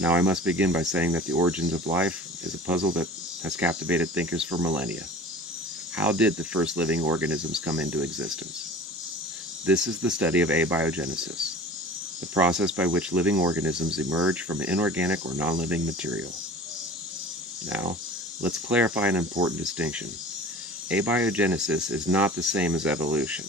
Now I must begin by saying that the origins of life is a puzzle that has captivated thinkers for millennia. How did the first living organisms come into existence? This is the study of abiogenesis, the process by which living organisms emerge from inorganic or non-living material. Now, let's clarify an important distinction. Abiogenesis is not the same as evolution.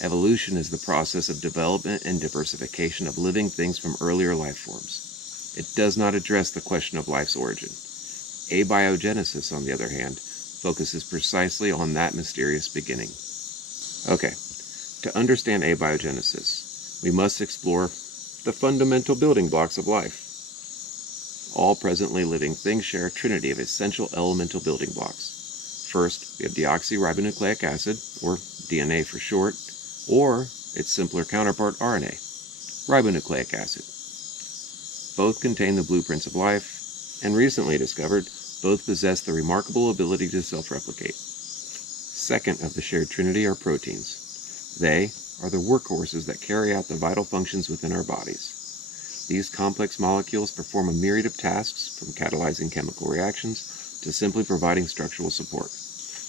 Evolution is the process of development and diversification of living things from earlier life forms. It does not address the question of life's origin. Abiogenesis, on the other hand, focuses precisely on that mysterious beginning. Okay, to understand abiogenesis, we must explore the fundamental building blocks of life. All presently living things share a trinity of essential elemental building blocks. First, we have deoxyribonucleic acid, or DNA for short, or its simpler counterpart RNA, ribonucleic acid. Both contain the blueprints of life, and recently discovered, both possess the remarkable ability to self-replicate. Second of the shared trinity are proteins. They are the workhorses that carry out the vital functions within our bodies. These complex molecules perform a myriad of tasks, from catalyzing chemical reactions to simply providing structural support.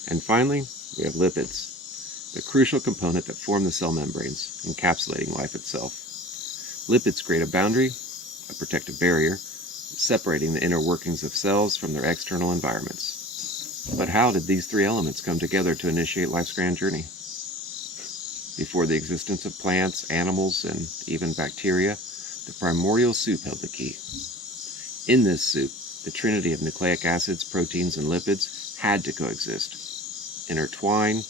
And finally, we have lipids, the crucial component that form the cell membranes, encapsulating life itself. Lipids create a boundary, a protective barrier, separating the inner workings of cells from their external environments. But how did these three elements come together to initiate life's grand journey? Before the existence of plants, animals, and even bacteria, the primordial soup held the key. In this soup, the trinity of nucleic acids, proteins, and lipids had to coexist, intertwine,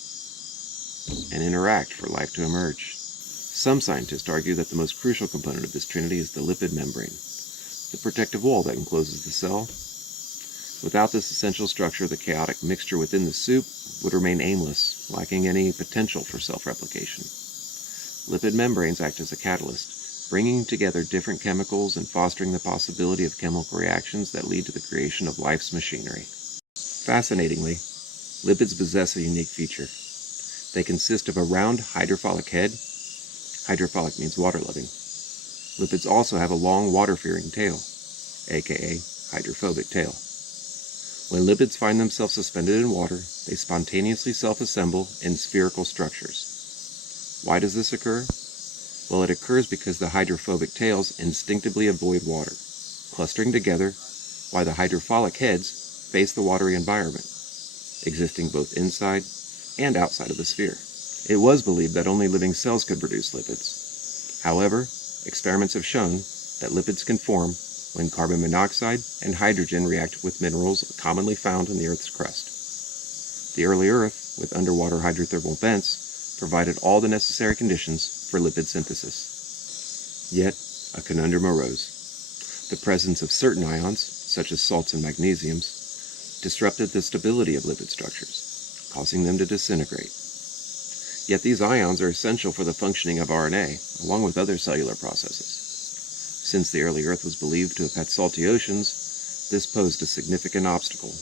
and interact for life to emerge. Some scientists argue that the most crucial component of this trinity is the lipid membrane, the protective wall that encloses the cell. Without this essential structure, the chaotic mixture within the soup would remain aimless, lacking any potential for self-replication. Lipid membranes act as a catalyst, bringing together different chemicals and fostering the possibility of chemical reactions that lead to the creation of life's machinery. Fascinatingly, lipids possess a unique feature. They consist of a round hydrophilic head. Hydrophilic means water-loving. Lipids also have a long water-fearing tail, aka hydrophobic tail. When lipids find themselves suspended in water, they spontaneously self-assemble in spherical structures. Why does this occur? Well, it occurs because the hydrophobic tails instinctively avoid water, clustering together while the hydrophilic heads face the watery environment, existing both inside and outside of the sphere. It was believed that only living cells could produce lipids. However, experiments have shown that lipids can form when carbon monoxide and hydrogen react with minerals commonly found in the Earth's crust. The early Earth, with underwater hydrothermal vents, provided all the necessary conditions for lipid synthesis. Yet, a conundrum arose. The presence of certain ions, such as salts and magnesiums, disrupted the stability of lipid structures, causing them to disintegrate. Yet these ions are essential for the functioning of RNA, along with other cellular processes. Since the early Earth was believed to have had salty oceans, this posed a significant obstacle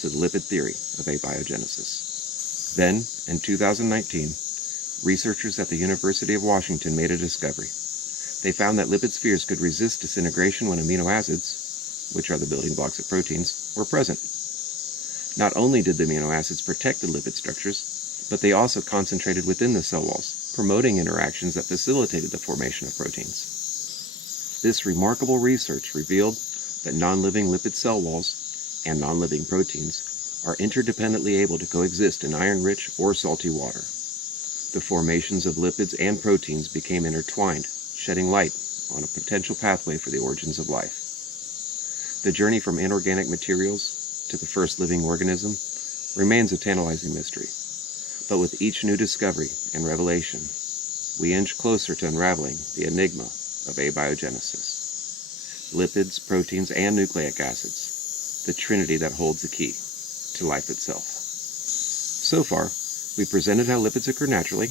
to the lipid theory of abiogenesis. Then, in 2019, researchers at the University of Washington made a discovery. They found that lipid spheres could resist disintegration when amino acids, which are the building blocks of proteins, were present. Not only did the amino acids protect the lipid structures, but they also concentrated within the cell walls, promoting interactions that facilitated the formation of proteins. This remarkable research revealed that non-living lipid cell walls and non-living proteins are interdependently able to coexist in iron-rich or salty water. The formations of lipids and proteins became intertwined, shedding light on a potential pathway for the origins of life. The journey from inorganic materials to the first living organism remains a tantalizing mystery. But with each new discovery and revelation, we inch closer to unraveling the enigma of abiogenesis. Lipids, proteins, and nucleic acids, the trinity that holds the key to life itself. So far, we've presented how lipids occur naturally.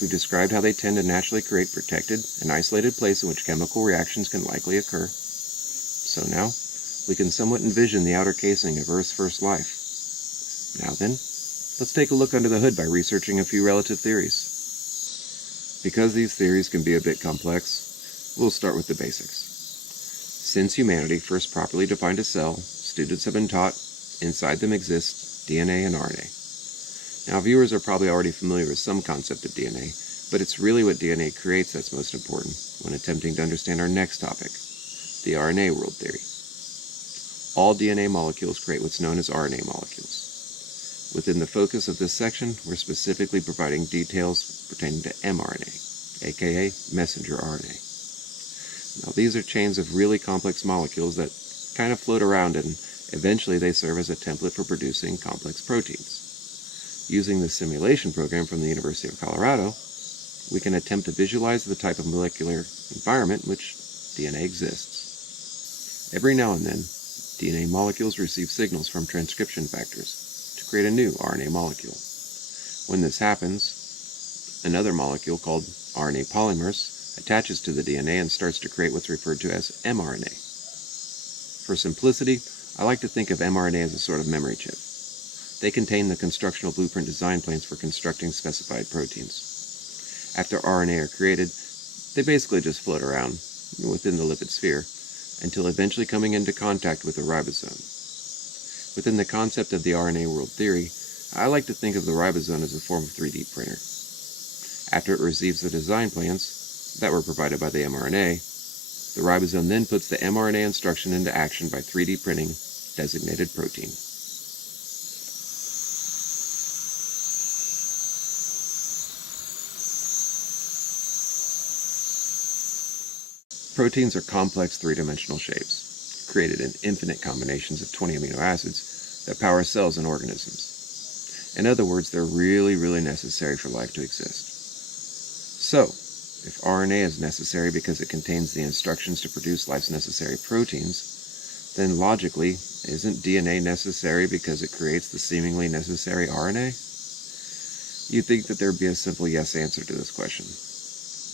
We've described how they tend to naturally create protected and isolated place in which chemical reactions can likely occur. So now, we can somewhat envision the outer casing of Earth's first life. Now then, let's take a look under the hood by researching a few relative theories. Because these theories can be a bit complex, we'll start with the basics. Since humanity first properly defined a cell, students have been taught inside them exist DNA and RNA. Now, viewers are probably already familiar with some concept of DNA, but it's really what DNA creates that's most important when attempting to understand our next topic, the RNA World Theory. All DNA molecules create what's known as RNA molecules. Within the focus of this section, we're specifically providing details pertaining to mRNA, aka messenger RNA. Now, these are chains of really complex molecules that kind of float around, and eventually they serve as a template for producing complex proteins. Using the simulation program from the University of Colorado, we can attempt to visualize the type of molecular environment in which DNA exists. Every now and then, DNA molecules receive signals from transcription factors to create a new RNA molecule. When this happens, another molecule called RNA polymers attaches to the DNA and starts to create what's referred to as mRNA. For simplicity, I like to think of mRNA as a sort of memory chip. They contain the constructional blueprint design plans for constructing specified proteins. After RNA are created, they basically just float around within the lipid sphere until eventually coming into contact with the ribosome. Within the concept of the RNA World Theory, I like to think of the ribosome as a form of 3D printer. After it receives the design plans that were provided by the mRNA, the ribosome then puts the mRNA instruction into action by 3D printing designated protein. Proteins are complex three-dimensional shapes, created in infinite combinations of 20 amino acids that power cells and organisms. In other words, they're really, really necessary for life to exist. So, if RNA is necessary because it contains the instructions to produce life's necessary proteins, then logically, isn't DNA necessary because it creates the seemingly necessary RNA? You'd think that there'd be a simple yes answer to this question.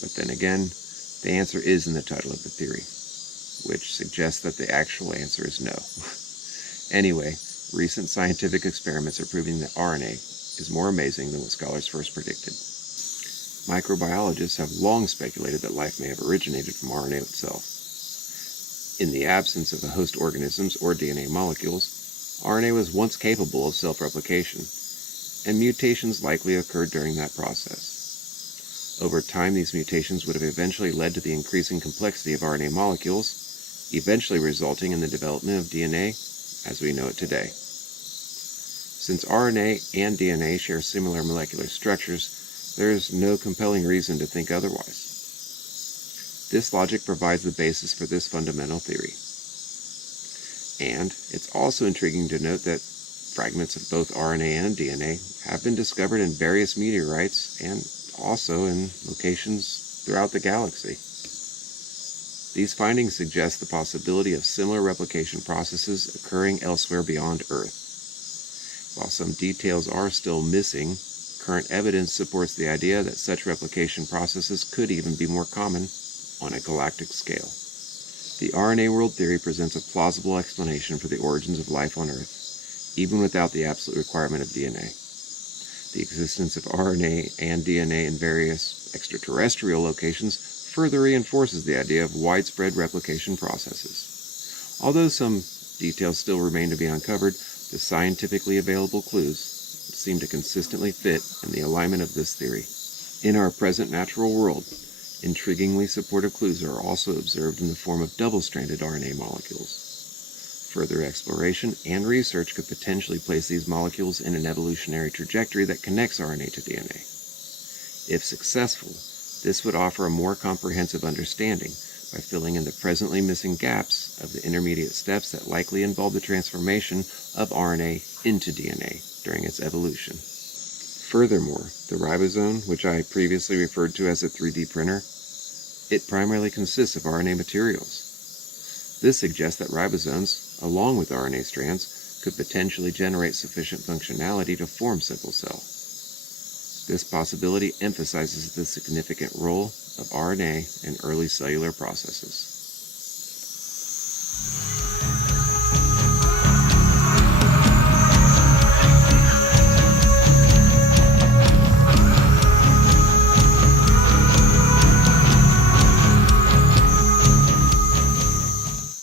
But then again, the answer is in the title of the theory, which suggests that the actual answer is no. Anyway, recent scientific experiments are proving that RNA is more amazing than what scholars first predicted. Microbiologists have long speculated that life may have originated from RNA itself. In the absence of a host organisms or DNA molecules, RNA was once capable of self-replication, and mutations likely occurred during that process. Over time, these mutations would have eventually led to the increasing complexity of RNA molecules, eventually resulting in the development of DNA as we know it today. Since RNA and DNA share similar molecular structures, there is no compelling reason to think otherwise. This logic provides the basis for this fundamental theory. And it's also intriguing to note that fragments of both RNA and DNA have been discovered in various meteorites and also in locations throughout the galaxy. These findings suggest the possibility of similar replication processes occurring elsewhere beyond Earth. While some details are still missing, current evidence supports the idea that such replication processes could even be more common on a galactic scale. The RNA World Theory presents a plausible explanation for the origins of life on Earth, even without the absolute requirement of DNA. The existence of RNA and DNA in various extraterrestrial locations further reinforces the idea of widespread replication processes. Although some details still remain to be uncovered, the scientifically available clues seem to consistently fit in the alignment of this theory. In our present natural world, intriguingly supportive clues are also observed in the form of double-stranded RNA molecules. Further exploration and research could potentially place these molecules in an evolutionary trajectory that connects RNA to DNA. If successful, this would offer a more comprehensive understanding by filling in the presently missing gaps of the intermediate steps that likely involve the transformation of RNA into DNA during its evolution. Furthermore, the ribosome, which I previously referred to as a 3D printer, it primarily consists of RNA materials. This suggests that ribosomes, along with RNA strands, could potentially generate sufficient functionality to form simple cell. This possibility emphasizes the significant role of RNA in early cellular processes.